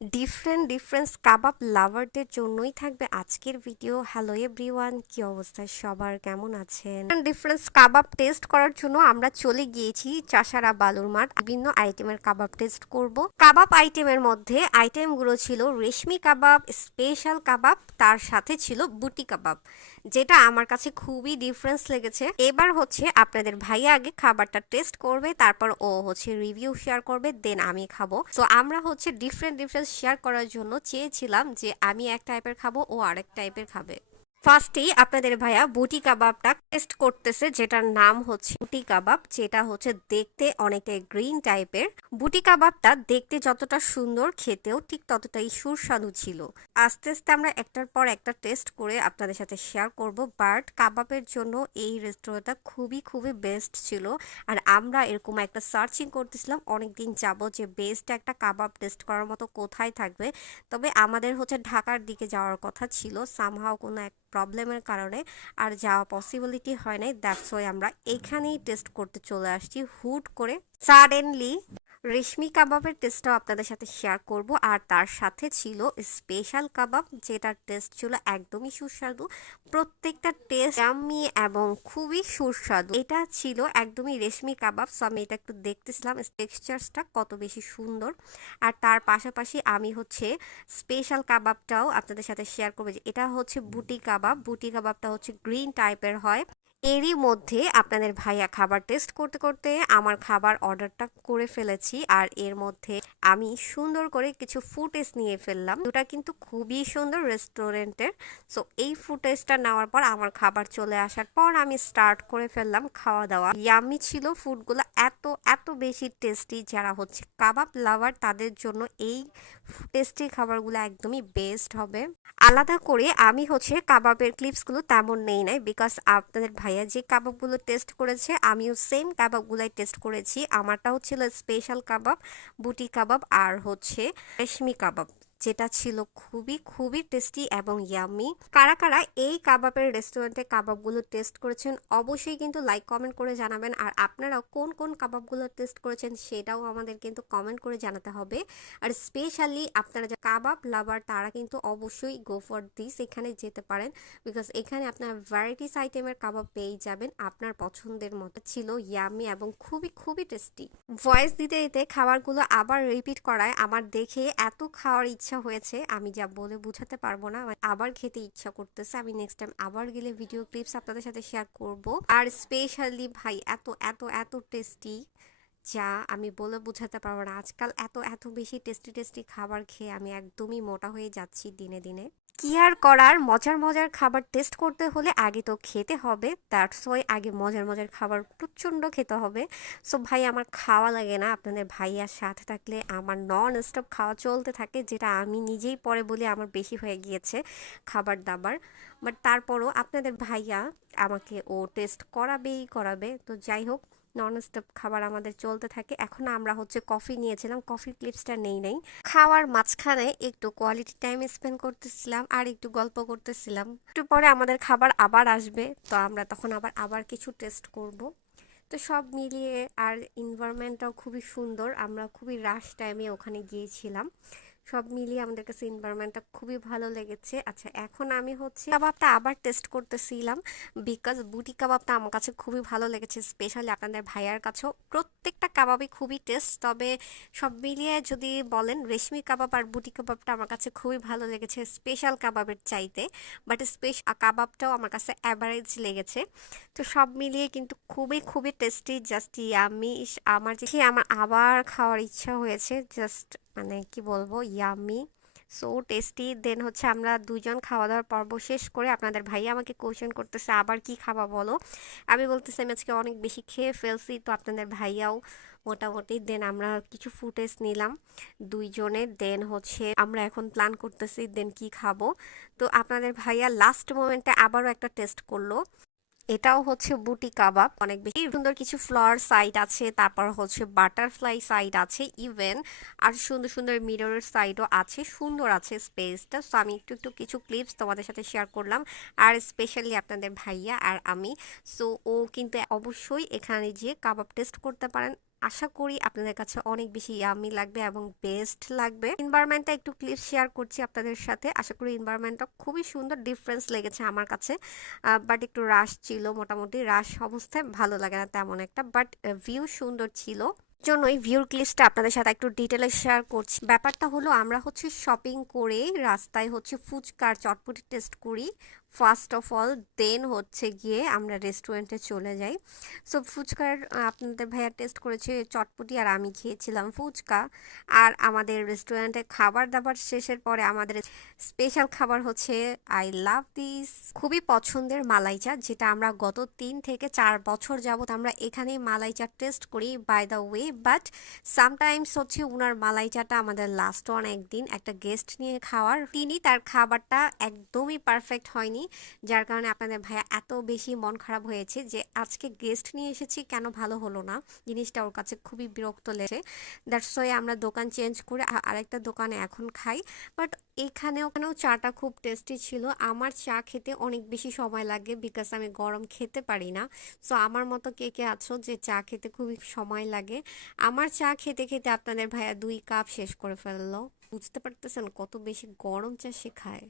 Different different কাবাব লাভারদের জন্যই থাকবে আজকের ভিডিও হ্যালো এভরিওয়ান কি অবস্থা? সবার কেমন আছেন? ডিফারেন্ট কাবাব টেস্ট করার জন্য আমরা চলে গিয়েছি চাষারা বালুর মাঠ। বিভিন্ন আইটেমের কাবাব টেস্ট করব। কাবাব আইটেমের মধ্যে আইটেমগুলো ছিল রেশমি কাবাব স্পেশাল কাবাব, তার সাথে ছিল বুটি কাবাব। যেটা আমার কাছে খুবই ডিফারেন্স লেগেছে। এবার হচ্ছে আপনাদের ভাইয়া আগে খাবারটা টেস্ট করবে, তারপর ও হচ্ছে রিভিউ শেয়ার করবে দেন আমি খাব। তো আমরা হচ্ছে ডিফারেন্ট ডিফারেন্ট শেয়ার করার জন্য চেয়েছিলাম যে আমি এক টাইপের খাব, ও আরেক টাইপের খাবে। ফার্স্টেই আপনাদের ভাইয়া বুটি কাবাবটা টেস্ট করতেছে, যেটার নাম হচ্ছে বুটি কাবাব, যেটা হচ্ছে দেখতে অনেকটাই গ্রিন টাইপের। বুটি কাবাবটা দেখতে যতটা সুন্দর, খেতেও ঠিক ততটাই সুস্বাদু ছিল। আস্তে আস্তে আমরা একটার পর একটা টেস্ট করে আপনাদের সাথে শেয়ার করব, বাট কাবাবের জন্য এই রেস্টুরেন্টটা খুবই খুবই বেস্ট ছিল। আর আমরা এরকম একটা সার্চিং করতেছিলাম, অনেকদিন যাব যে বেস্ট একটা কাবাব টেস্ট করার মতো কোথায় থাকবে। তবে আমাদের হচ্ছে ঢাকার দিকে যাওয়ার কথা ছিল সামহাও কোনো এক প্রবলেমের কারণে আর যাওয়া পসিবিলিটি হয় নাই। দ্যাটস ওয়াই আমরা এখানেই টেস্ট করতে চলে আসছি। হুট করে সাডেনলি রেশমি কাবাবের টেস্টটাও আপনাদের সাথে শেয়ার করব। আর তার সাথে ছিল স্পেশাল কাবাব যেটার টেস্ট ছিল একদমই সুস্বাদু। প্রত্যেকটা টেস্ট আমি এবং খুবই সুস্বাদু। এটা ছিল একদমই রেশমি কাবাব সো আমি এটা একটু দেখতেছিলাম টেক্সচার্সটা কত বেশি সুন্দর। আর তার পাশাপাশি আমি হচ্ছে স্পেশাল কাবাবটাও আপনাদের সাথে শেয়ার করব যে এটা হচ্ছে বুটি কাবাব বুটি কাবাবটা হচ্ছে গ্রিন টাইপের হয়। এরই মধ্যে আপনাদের ভাইয়া খাবার টেস্ট করতে করতে আমার খাবার অর্ডারটা করে ফেলেছি। আর এর মধ্যে আমি সুন্দর করে কিছু ফুটেজ নিয়ে ফেললাম। ওটা কিন্তু খুবই সুন্দর রেস্টুরেন্টের সো এই ফুটেজটা নেওয়ার পর আমার খাবার চলে আসার পর আমি স্টার্ট করে ফেললাম খাওয়া দাওয়া ইয়ামি ছিল ফুডগুলো এত এত বেশি টেস্টি যারা হচ্ছে কাবাব লাভার তাদের জন্য এই টেস্টি খাবারগুলো একদমই বেস্ট হবে। আলাদা করে আমি হচ্ছে কাবাবের ক্লিপসগুলো তেমন নেই নাই বিকজ আপনাদের ভাইয়া যে কাবাবগুলো টেস্ট করেছে, আমিও সেম কাবাবগুলাই টেস্ট করেছি। আমারটা হচ্ছিল স্পেশাল কাবাব, বুটি কাবাব আর হচ্ছে রেশমি কাবাব। যেটা ছিল খুবই খুবই টেস্টি এবং ইয়ামি কারা কারা এই কাবাবের রেস্টুরেন্টে কাবাবগুলো টেস্ট করেছেন, অবশ্যই কিন্তু লাইক কমেন্ট করে জানাবেন। আর আপনারা কোন কোন কাবাবগুলো টেস্ট করেছেন সেটাও আমাদের কিন্তু কমেন্ট করে জানাতে হবে। আর স্পেশালি আপনারা যে কাবাব লাভার তারা কিন্তু অবশ্যই গো ফর দিস এখানে যেতে পারেন। বিকজ এখানে আপনার ভ্যারাইটিস আইটেমের কাবাব পেয়ে যাবেন। আপনার পছন্দের মতো ছিল ইয়ামি এবং খুবই খুবই টেস্টি ভয়েস দিতে দিতে খাবারগুলো আবার রিপিট করায়। আমার দেখে এত খাওয়ার ইচ্ছা ইচ্ছা হয়েছে, আমি যা বলে বুঝাতে পারব না আবার খেতে ইচ্ছা করতেছে। আমি নেক্সট টাইম আবার গেলে ভিডিও ক্লিপস আপনাদের সাথে শেয়ার করব। আর স্পেশালি ভাই, এত এত এত টেস্টি যা আমি বলে বোঝাতে পারব না। আজকাল এত এত বেশি টেস্টি টেস্টি খাবার খেয়ে আমি একদমই মোটা হয়ে যাচ্ছি দিনে দিনে। কি আর করার? মজার মজার খাবার টেস্ট করতে হলে আগে তো খেতে হবে। তার ওয়াই আগে মজার মজার খাবার প্রচণ্ড খেতে হবে। সো ভাই, আমার খাওয়া লাগে না। আপনাদের ভাইয়ার সাথে থাকলে আমার নন স্টপ খাওয়া চলতে থাকে, যেটা আমি নিজেই পরে বলে আমার বেশি হয়ে গিয়েছে খাবার দাবার। বাট তারপরও আপনাদের ভাইয়া আমাকে ও টেস্ট করাবেই করাবে। তো যাই হোক নন স্টপ খাবার আমাদের চলতে থাকে। এখন আমরা হচ্ছে কফি নিয়েছিলাম, কফির ক্লিপসটা নেই নেই। খাওয়ার মাঝখানে একটু কোয়ালিটি টাইম স্পেন্ড করতেছিলাম আর একটু গল্প করতেছিলাম। একটু পরে আমাদের খাবার আবার আসবে, তো আমরা তখন আবার আবার কিছু টেস্ট করব। তো সব মিলিয়ে আর এনভায়রনমেন্টটাও খুবই সুন্দর, আমরা খুবই রাশ টাইমে ওখানে গিয়েছিলাম। সব মিলিয়ে আমাদের কাছে এনভায়রনমেন্টটা খুবই ভালো লেগেছে। আচ্ছা এখন আমি হচ্ছে কাবাবটা আবার টেস্ট করতেছিলাম বিকজ বুটি কাবাবটা আমার কাছে খুবই ভালো লেগেছে স্পেশালি আপনাদের ভাইয়ার কাছেও। প্রত্যেকটা কাবাবই খুবই টেস্ট তবে সব মিলিয়ে যদি বলেন রেশমি কাবাব আর বুটি কাবাবটা আমার কাছে খুবই ভালো লেগেছে স্পেশাল কাবাবের চাইতে বাট স্পেশ কাবাবটাও আমার কাছে অ্যাভারেজ লেগেছে। তো সব মিলিয়ে কিন্তু খুবই খুবই টেস্টি জাস্ট আমি আমার যে আমার আবার খাওয়ার ইচ্ছা হয়েছে জাস্ট মানে কি বলব ইয়ামি সো টেস্টি দেন হচ্ছে আমরা দুজন খাওয়া দাওয়ার পর্ব শেষ করে আপনাদের ভাইয়া আমাকে কোয়েশন করতেছে, আবার কি খাওয়া বলো? আমি বলতেছি, আমি আজকে অনেক বেশি খেয়ে ফেলছি, তো আপনাদের ভাইয়াও মোটামুটি। দেন আমরা কিছু ফুটেজ নিলাম দুইজনের দেন হচ্ছে আমরা এখন প্ল্যান করতেছি দেন কি খাব? তো আপনাদের ভাইয়া লাস্ট মোমেন্টে আবারও একটা টেস্ট করল। এটাও হচ্ছে বুটি কাবাব, অনেক বেশি সুন্দর কিছু ফ্লাওয়ার সাইড আছে, তারপর হচ্ছে বাটারফ্লাই সাইড আছে ইভেন আর সুন্দর সুন্দর মিররের সাইডও আছে, সুন্দর আছে স্পেসটা সো আমি একটু একটু কিছু ক্লিপস তোমাদের সাথে শেয়ার করলাম, আর স্পেশালি আপনাদের ভাইয়া আর আমি। সো ও কিন্তু অবশ্যই এখানে গিয়ে কাবাব টেস্ট করতে পারেন। আশা করি আপনাদের কাছে অনেক বেশি ইয়ামি লাগবে এবং বেস্ট লাগবে। এনভায়রনমেন্টটা একটু ক্লিপ শেয়ার করছি আপনাদের সাথে। আশা করি এনভায়রনমেন্টটা খুবই সুন্দর ডিফারেন্স লেগেছে আমার কাছে। বাট একটু রাশ ছিল, মোটামুটি রাশ অবস্থায় ভালো লাগে না তেমন একটা বাট ভিউ সুন্দর ছিল। জন্যই ভিউর ক্লিপসটা আপনাদের সাথে একটু ডিটেলে শেয়ার করছি। ব্যাপারটা হলো, আমরা হচ্ছে শপিং করে রাস্তায় হচ্ছে ফুচকার চটপটি টেস্ট করি। ফার্স্ট অফ অল দেন হচ্ছে গিয়ে আমরা রেস্টুরেন্টে চলে যাই। সো ফুচকার আপনাদের ভাইয়া টেস্ট করেছে চটপটি আর আমি খেয়েছিলাম ফুচকা। আর আমাদের রেস্টুরেন্টে খাবার দাবার শেষের পরে আমাদের স্পেশাল খাবার হচ্ছে আই লাভ দিস খুবই পছন্দের মালাই চা যেটা আমরা গত তিন থেকে চার বছর যাবত আমরা এখানেই মালাই চা টেস্ট করি। By the way but sometimes হচ্ছে উনার মালাই চাটা আমাদের লাস্ট অনেক দিন একটা গেস্ট নিয়ে খাওয়ার। তিনি তার খাবারটা একদমই পারফেক্ট হয়নি, যার কারণে আপনাদের ভাইয়া এত বেশি মন খারাপ হয়েছে যে আজকে গেস্ট নিয়ে এসেছি কেন ভালো হলো না? জিনিসটা ওর কাছে খুবই বিরক্ত লেগেছে। দ্যাটস ওয়ে আমরা দোকান চেঞ্জ করে আরেকটা দোকানে এখন খাই। বাট এখানে ওখানেও চাটা খুব টেস্টি ছিল? আমার চা খেতে অনেক বেশি সময় লাগে বিকজ আমি গরম খেতে পারি না। সো আমার মতো কে কে আছো যে চা খেতে খুবই সময় লাগে? আমার চা খেতে খেতে আপনাদের ভাইয়া দুই কাপ শেষ করে ফেলল। বুঝতে পারতেছেন কত বেশি গরম চা সে খায়।